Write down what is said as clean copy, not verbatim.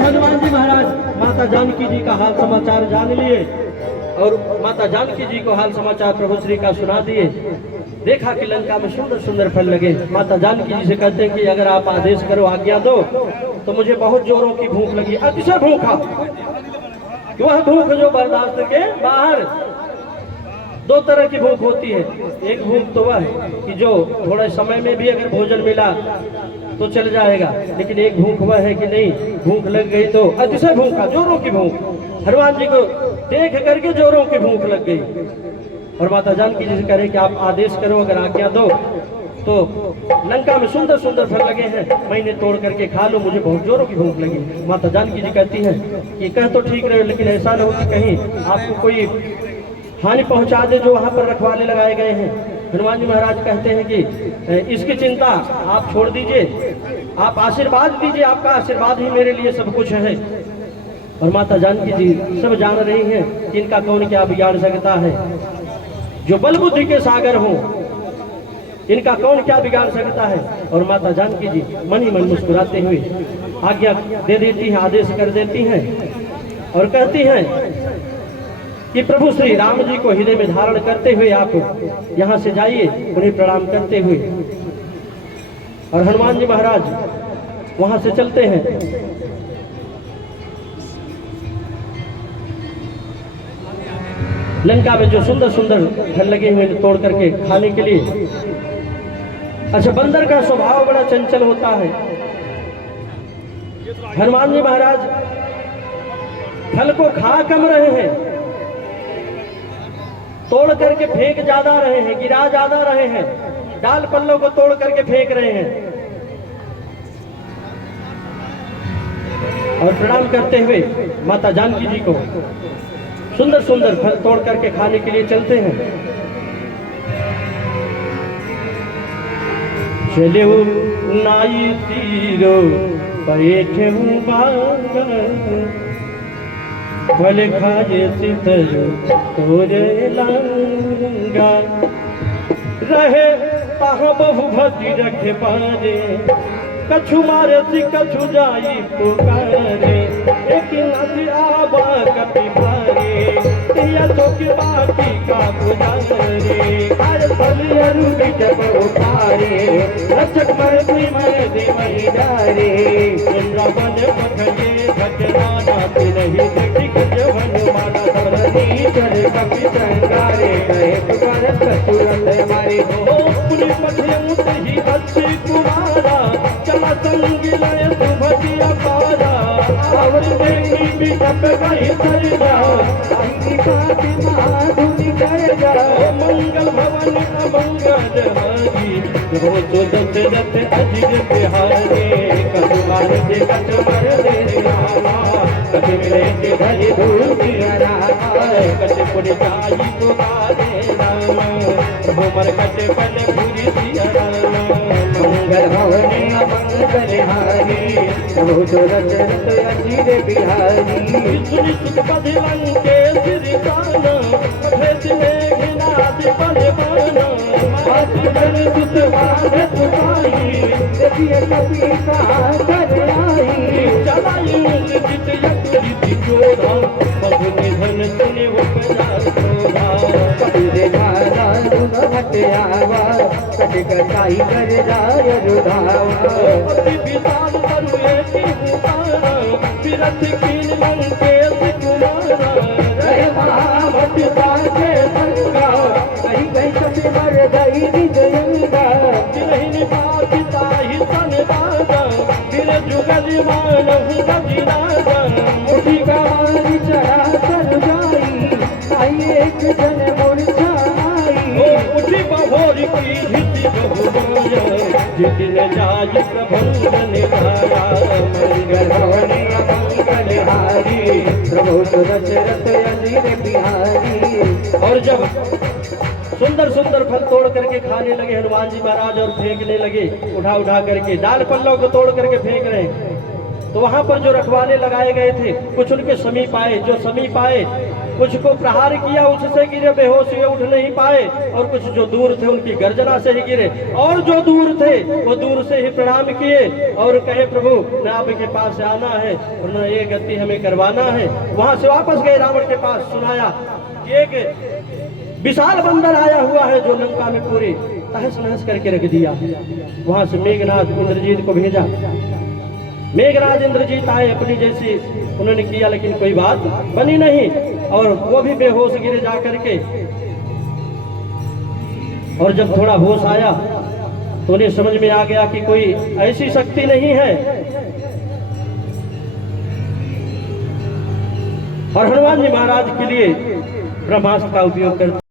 हनुमान जी महाराज माता जानकी जी का हाल समाचार जान लिए और माता जानकी जी को हाल समाचार प्रभु श्री का सुना दिए। देखा कि लंका में सुंदर सुंदर फल लगे। माता जानकी जी से कहते हैं कि अगर आप आदेश करो, आज्ञा दो, तो मुझे बहुत जोरों की भूख लगी, अतिशय भूखा। वह भूख जो बर्दाश्त के बाहर। दो तरह की भूख होती है। एक भूख तो वह कि जो थोड़े समय में भी अगर भोजन मिला तो चल जाएगा, लेकिन एक भूख वह है कि नहीं, भूख लग गई तो अतिशय भूखा, जोरों की भूख। हनुमान जी को देख करके जोरों की भूख लग गई और माता जानकी जी से कह रहे कि आप आदेश करो, अगर आज्ञा दो तो लंका में सुंदर सुंदर फल लगे हैं, मैंने तोड़ करके खा लो, मुझे बहुत जोरों की भूख लगी। माता जानकी जी कहती हैं कि कह तो ठीक रहे, लेकिन ऐसा न हो कि कहीं आपको कोई हानि पहुंचा दे जो वहां पर रखवाले लगाए गए हैं। हनुमान जी महाराज कहते हैं कि इसकी चिंता आप छोड़ दीजिए, आप आशीर्वाद दीजिए, आपका आशीर्वाद ही मेरे लिए सब कुछ है। और माता जानकी जी सब जान रही हैं कि इनका कौन क्या बिगाड़ सकता है, जो बल बुद्धि के सागर हों, इनका कौन क्या बिगाड़ सकता है। और माता जानकी जी मन ही मन मुस्कुराते हुए आज्ञा दे देती हैं, आदेश कर देती हैं और कहती हैं कि प्रभु श्री राम जी को हृदय में धारण करते हुए आप यहाँ से जाइए, उन्हें प्रणाम करते हुए। और हनुमान जी महाराज वहां से चलते हैं। लंका में जो सुंदर सुंदर फल लगे हुए तोड़ करके खाने के लिए। अच्छा, बंदर का स्वभाव बड़ा चंचल होता है। हनुमान जी महाराज फल को खा कम रहे हैं, तोड़ करके फेंक ज्यादा रहे हैं, गिरा ज्यादा रहे हैं, डाल पल्लों को तोड़ करके फेंक रहे हैं। और प्रणाम करते हुए माता जानकी जी को सुंदर सुंदर फल तोड़ करके खाने के लिए चलते हैं। चले नाई तीरो बैठे फल खाए सितयो तोरे लांगा, रहे तहाँ बहु भति रखे पारे, कछु मारे सी कछु जाई पुकारे, एक नदी आबा कपि भारे, या चौकी बाटी का पुजारे, हर फल अरुणी जब उतारे, रचक मरती मरदी मही डारे, वृंदावन पठये भजना नाथ नहीं देखी जवन माना सरदी चले कपि संगारे, गए पुकार तुरंत मारे हो पुनि पठे ही अच्छी कुमारा, चला संगी लय सुभजिया पारा, और देंगे भी टप गई कर जाओ, आई बात महाधुनि कर जाओ। मंगल भवन अमंगल हारी, हो तो दशरथ अजिर बिहारी। कटुमान दे कटमर दे रामा, कट मिले के धरि धूति रामा। कट पुर जाई तुम्हारे रामा, प्रभु मरकट पल भूरि सिया रामा। मंगल भवन अमंगल हारी, प्रभु दशरथ अजिर बिहारी। सुनि सुख पद लंके श्री काना, भेद में घिनाद बलवाना। हाथी बन सुत बाध सुताई, देखिए कपि कहाँ कर आई। चलाई जित यकृति जोधा, बहु निधन सुने उपजा शोभा। कपि देखा दारुण भट आवा, कट कटाई कर जाय रुधावा। अति विशाल तरु एकी उतारा, विरथ कीन लंकेश कुमारा। जय महामठ साचे संगा, कही गई कपि मर गई निज यंगा। जिरहिन पापिता ही सन बाजा, फिर जुगल मानहु रजिराजा। मुठी का मारी चढ़ा कर जाई, आई एक जन मूर्छा आई। उठी बहोरी की धिति बहुमाया, जितिन जाय प्रभंजन धारा। मंगल भवन अमंगल हारी, प्रभु दशरथ अजिर बिहारी। और जब सुंदर सुंदर फल तोड़ करके खाने लगे हनुमान जी महाराज और फेंकने लगे, उठा उठा करके डाल पल्लों को तोड़ करके फेंक रहे हैं, तो वहां पर जो रखवाले लगाए गए थे कुछ उनके समीप आए। जो समीप आए कुछ को प्रहार किया, उससे गिरे, बेहोश हुए, उठ नहीं पाए। और कुछ जो दूर थे उनकी गर्जना से ही गिरे, और जो दूर थे वो दूर से ही प्रणाम किए और कहे प्रभु न आपके पास से आना है और न ये गति हमें करवाना है। वहां से वापस गए, रावण के पास सुनाया कि एक विशाल बंदर आया हुआ है जो लंका में पूरी तहस नहस करके रख दिया। वहां से मेघनाथ इंद्रजीत को भेजा। मेघराज इंद्रजीत आए, अपनी जैसी उन्होंने किया, लेकिन कोई बात बनी नहीं और वो भी बेहोश गिरे जा करके। और जब थोड़ा होश आया तो उन्हें समझ में आ गया कि कोई ऐसी शक्ति नहीं है। और हनुमान जी महाराज के लिए ब्रह्मास्त्र का उपयोग करते